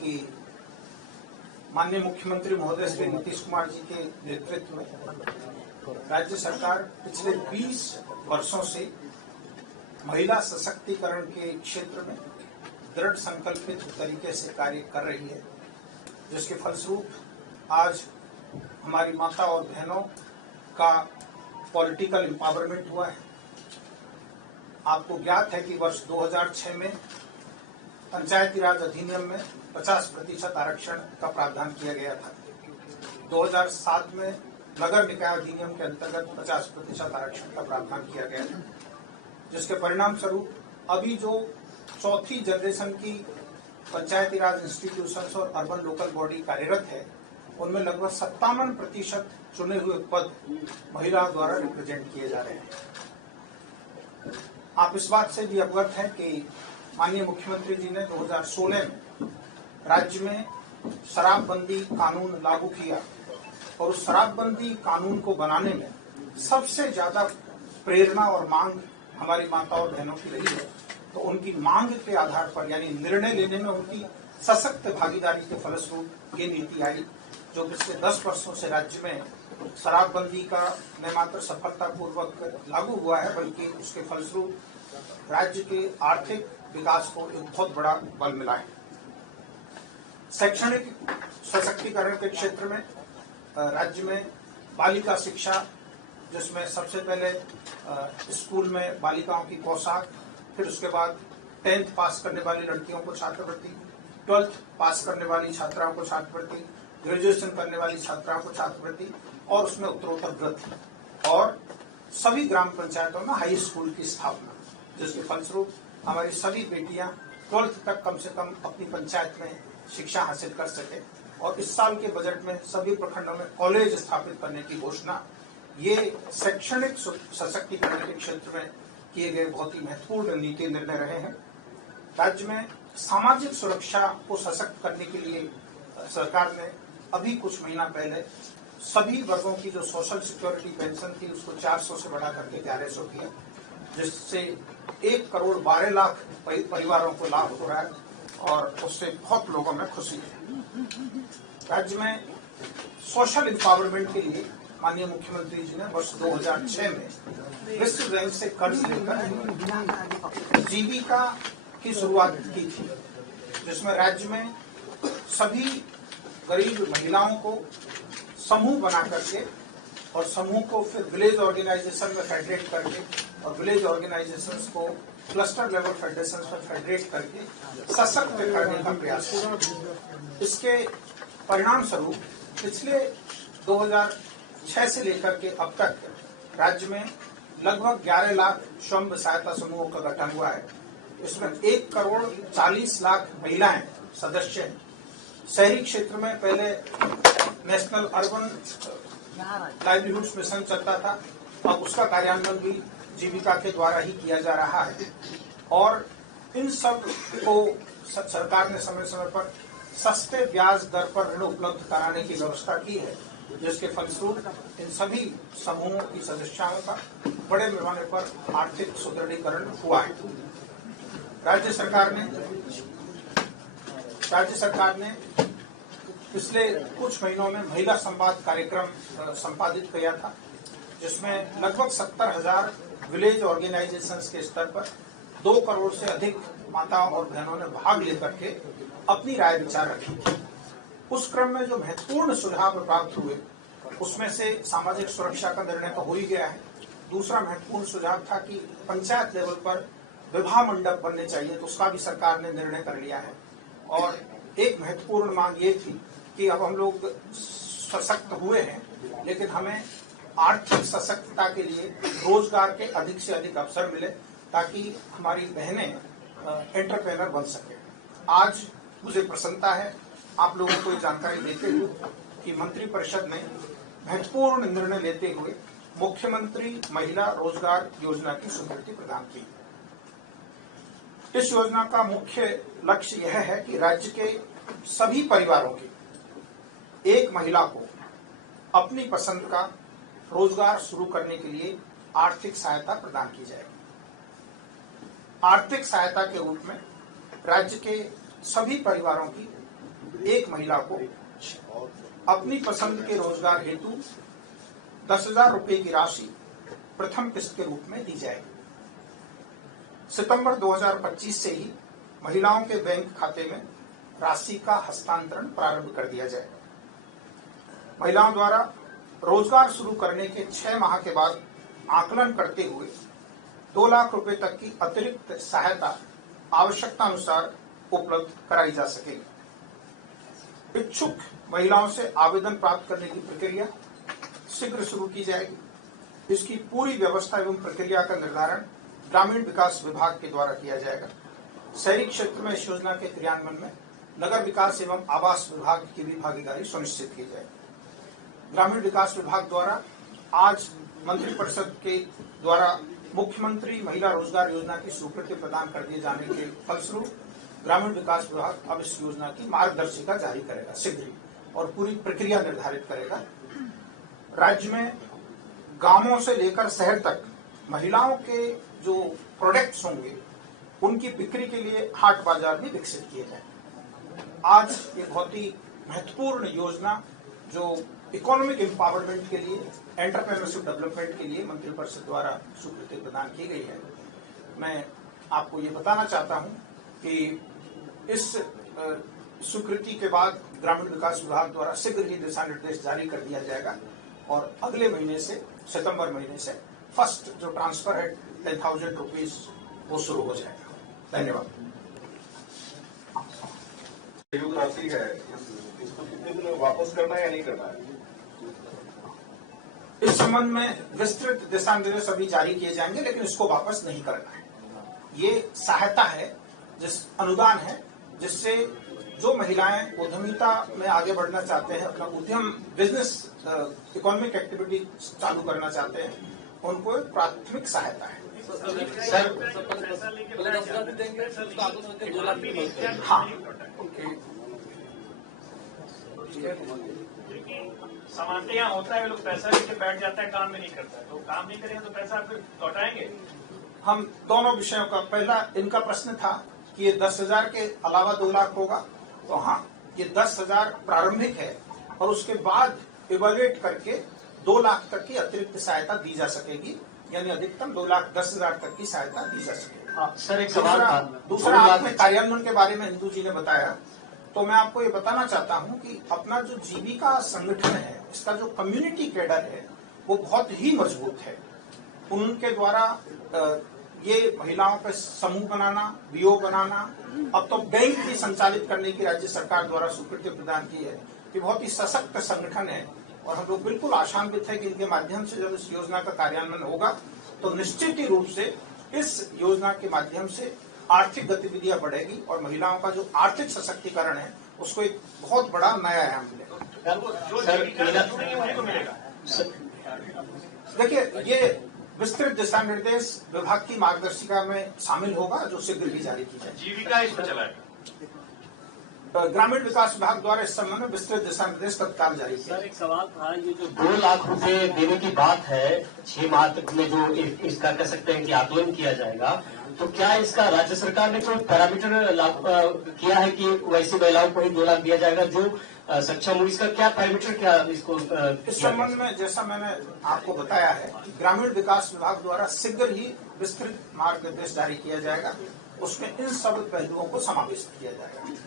कि माननीय मुख्यमंत्री महोदय श्री नीतीश कुमार जी के नेतृत्व में राज्य सरकार पिछले 20 वर्षों से महिला सशक्तिकरण के क्षेत्र में दृढ़ संकल्पित तरीके से कार्य कर रही है, जिसके फलस्वरूप आज हमारी माता और बहनों का पॉलिटिकल एम्पावरमेंट हुआ है। आपको ज्ञात है कि वर्ष 2006 में पंचायती राज अधिनियम में 50% आरक्षण का प्रावधान किया गया था। 2007 में नगर निकाय अधिनियम के अंतर्गत 50% आरक्षण का प्रावधान किया गया था, जिसके परिणाम स्वरूप अभी जो चौथी जनरेशन की पंचायती राज इंस्टीट्यूशंस और अर्बन लोकल बॉडी कार्यरत है, उनमें लगभग 57% चुने हुए पद महिलाओं द्वारा रिप्रेजेंट किए जा रहे हैं। आप इस बात से भी अवगत हैं कि माननीय मुख्यमंत्री जी ने 2016 में राज्य में शराबबंदी कानून लागू किया और उस शराबबंदी कानून को बनाने में सबसे ज्यादा प्रेरणा और मांग हमारी माता और बहनों की रही है। तो उनकी मांग के आधार पर, यानी निर्णय लेने में उनकी सशक्त भागीदारी के फलस्वरूप ये नीति आई, जो पिछले 10 वर्षों से राज्य में शराबबंदी का न मात्र सफलतापूर्वक लागू हुआ है, बल्कि उसके फलस्वरूप राज्य के आर्थिक विकास को एक बहुत बड़ा बल मिला है। शैक्षणिक सशक्तिकरण के क्षेत्र में राज्य में बालिका शिक्षा, जिसमें सबसे पहले स्कूल में बालिकाओं की पोशाक, फिर उसके बाद 10th पास करने वाली लड़कियों को छात्रवृत्ति, 12th पास करने वाली छात्राओं को छात्रवृत्ति, ग्रेजुएशन करने वाली छात्राओं को छात्रवृत्ति और उसमें उत्तरोत्तर वृत्ति, और सभी ग्राम पंचायतों में हाई स्कूल की स्थापना, जिसके फलस्वरूप हमारी सभी बेटियां 12th तक कम से कम अपनी पंचायत में शिक्षा हासिल कर सके। और इस साल के बजट में सभी प्रखंडों में कॉलेज स्थापित करने की घोषणा, ये शैक्षणिक सशक्तिकरण के क्षेत्र में किए गए बहुत ही महत्वपूर्ण नीति निर्णय रहे हैं। राज्य में सामाजिक सुरक्षा को सशक्त करने के लिए सरकार ने अभी कुछ महीना पहले सभी वर्गों की जो सोशल सिक्योरिटी पेंशन थी उसको 400 से बढ़ा करके 1100 किया, जिससे 1,12,00,000 परिवारों को लाभ हो रहा है और उससे बहुत लोगों में खुशी है। राज्य में सोशल एम्पावरमेंट के लिए माननीय मुख्यमंत्री जी ने वर्ष 2006 में विश्व बैंक से कर्ज लेकर जीविका की शुरुआत की थी, जिसमें राज्य में सभी गरीब महिलाओं को समूह बना करके और समूह को फिर विलेज ऑर्गेनाइजेशन में फेडरेट करके और विलेज ऑर्गेनाइजेशंस को क्लस्टर लेवल फेडरेशन में फेडरेट करके सशक्त करने का प्रयास किया। इसके परिणाम स्वरूप पिछले 2006 से लेकर के अब तक राज्य में लगभग 11 लाख स्वयं सहायता समूहों का गठन हुआ है। इसमें 1,40,00,000 महिलाएं सदस्य हैं। शहरी क्षेत्र में पहले नेशनल अर्बन लाइवलीहुड मिशन चलता था, अब उसका कार्यान्वयन भी जीविका के द्वारा ही किया जा रहा है और इन सब को सरकार ने समय समय पर सस्ते ब्याज दर पर ऋण उपलब्ध कराने की व्यवस्था की है, जिसके फलस्वरूप इन सभी समूहों की सदस्यों का बड़े पैमाने पर आर्थिक सुदृढ़ीकरण हुआ है। राज्य सरकार ने पिछले कुछ महीनों में महिला संवाद कार्यक्रम संपादित किया था, जिसमें लगभग 70,000 विलेज ऑर्गेनाइजेशंस के स्तर पर 2 करोड़ से अधिक माताओं और बहनों ने भाग लेकर के अपनी राय विचार रखी। उस क्रम में जो महत्वपूर्ण सुझाव प्राप्त हुए, उसमें से सामाजिक सुरक्षा का निर्णय तो हो ही गया है। दूसरा महत्वपूर्ण सुझाव था कि पंचायत लेवल पर विवाह मंडप बनने चाहिए, तो उसका भी सरकार ने निर्णय कर लिया है। और एक महत्वपूर्ण मांग ये थी कि अब हम लोग सशक्त हुए हैं, लेकिन हमें आर्थिक सशक्तता के लिए रोजगार के अधिक से अधिक अवसर मिले, ताकि हमारी बहनें एंटरप्रेनर बन सके। आज मुझे प्रसन्नता है आप लोगों को ये जानकारी देते हुए कि मंत्रिपरिषद ने महत्वपूर्ण निर्णय लेते हुए मुख्यमंत्री महिला रोजगार योजना की स्वीकृति प्रदान की। इस योजना का मुख्य लक्ष्य यह है कि राज्य के सभी परिवारों की एक महिला को अपनी पसंद का रोजगार शुरू करने के लिए आर्थिक सहायता प्रदान की जाएगी। आर्थिक सहायता के रूप में राज्य के सभी परिवारों की एक महिला को अपनी पसंद के रोजगार हेतु 10,000 रुपए की राशि प्रथम किस्त के रूप में दी जाएगी। सितंबर 2025 से ही महिलाओं के बैंक खाते में राशि का हस्तांतरण प्रारंभ कर दिया जाएगा। महिलाओं द्वारा रोजगार शुरू करने के 6 माह के बाद आकलन करते हुए 2 लाख रुपए तक की अतिरिक्त सहायता आवश्यकता अनुसार उपलब्ध कराई जा सकेगी। इच्छुक महिलाओं से आवेदन प्राप्त करने की प्रक्रिया शीघ्र शुरू की जाएगी। इसकी पूरी व्यवस्था एवं प्रक्रिया का निर्धारण ग्रामीण विकास विभाग के द्वारा किया जाएगा। शहरी क्षेत्र में इस योजना के क्रियान्वयन में नगर विकास एवं आवास विभाग की भी भागीदारी सुनिश्चित की जाएगी। ग्रामीण विकास विभाग द्वारा आज मंत्रिपरिषद के द्वारा मुख्यमंत्री महिला रोजगार योजना की स्वीकृति प्रदान कर दिए जाने के फलस्वरूप ग्रामीण विकास विभाग अब इस योजना की मार्गदर्शिका जारी करेगा शीघ्र ही और पूरी प्रक्रिया निर्धारित करेगा। राज्य में गांवों से लेकर शहर तक महिलाओं के जो प्रोडक्ट्स होंगे उनकी बिक्री के लिए हाट बाजार भी विकसित किए जाएंगे। आज ये बहुत ही महत्वपूर्ण योजना जो इकोनॉमिक एम्पावरमेंट के लिए, एंटरप्रेन्योरशिप डेवलपमेंट के लिए मंत्रिपरिषद द्वारा स्वीकृति प्रदान की गई है। मैं आपको ये बताना चाहता हूं कि इस स्वीकृति के बाद ग्रामीण विकास विभाग द्वारा शीघ्र ही दिशा निर्देश जारी कर दिया जाएगा और अगले महीने से, सितंबर महीने से फर्स्ट जो ट्रांसफर है 10,000 रुपीज वो शुरू हो जाएगा। धन्यवाद। राशि है, इसको कितने दिन में वापस करना है या नहीं करना है? इस संबंध में विस्तृत दिशा निर्देश अभी जारी किए जाएंगे, लेकिन इसको वापस नहीं करना है। ये सहायता है, अनुदान है, जिससे जो महिलाएं उद्यमिता में आगे बढ़ना चाहते हैं, अपना उद्यम बिजनेस इकोनॉमिक एक्टिविटी चालू करना चाहते हैं, उनको एक प्राथमिक सहायता है। हाँ, सामान्य यहाँ होता है, लोग पैसा लेके बैठ जाता है, काम भी नहीं करता है, तो काम नहीं करेंगे तो पैसा फिर लौटाएंगे। हम दोनों विषयों का, पहला इनका प्रश्न था कि ये 10,000 के अलावा 2 लाख होगा, तो हाँ, ये 10,000 प्रारंभिक है और उसके बाद इवैल्यूएट करके 2 लाख तक की अतिरिक्त सहायता दी जा सकेगी, यानी अधिकतम 2,10,000 तक की सहायता दी जा सकेगी। सर, एक सवाल था। दूसरा आपने कार्यान्वयन के बारे में इंदु जी ने बताया, तो मैं आपको ये बताना चाहता हूँ कि अपना जो जीविका संगठन है, इसका जो कम्युनिटी कैडर है वो बहुत ही मजबूत है। उनके द्वारा ये महिलाओं का समूह बनाना, बीओ बनाना, अब तो बैंक भी संचालित करने की राज्य सरकार द्वारा स्वीकृति प्रदान की है। ये बहुत ही सशक्त संगठन है और हम लोग बिल्कुल आशान्वित है कि इनके माध्यम से जब इस योजना का कार्यान्वयन होगा तो निश्चित ही रूप से इस योजना के माध्यम से आर्थिक गतिविधियां बढ़ेगी और महिलाओं का जो आर्थिक सशक्तिकरण है उसको एक बहुत बड़ा नया आयाम मिलेगा। देखिए, ये विस्तृत दिशा निर्देश विभाग की मार्गदर्शिका में शामिल होगा, जो शीघ्र ही जारी की जाएगी। जीविका इसमें चलाएगा। ग्रामीण विकास विभाग द्वारा इस संबंध में विस्तृत दिशा निर्देश तत्काल जारी किया। सर, एक सवाल था, ये जो 2 लाख रुपए देने की बात है 6 माह तक में, जो इसका कह सकते हैं कि आकलन किया जाएगा, तो क्या इसका राज्य सरकार ने कोई पैरामीटर किया है कि वैसी महिलाओं को ही 2 लाख दिया जाएगा जो सक्षम हो? इसका क्या पैरामीटर, क्या इसको इस संबंध में जैसा मैंने आपको बताया है कि ग्रामीण विकास विभाग द्वारा शीघ्र ही विस्तृत मार्गदर्शन जारी किया जाएगा, उसमें इन सब पहलुओं को समावेश किया जाएगा।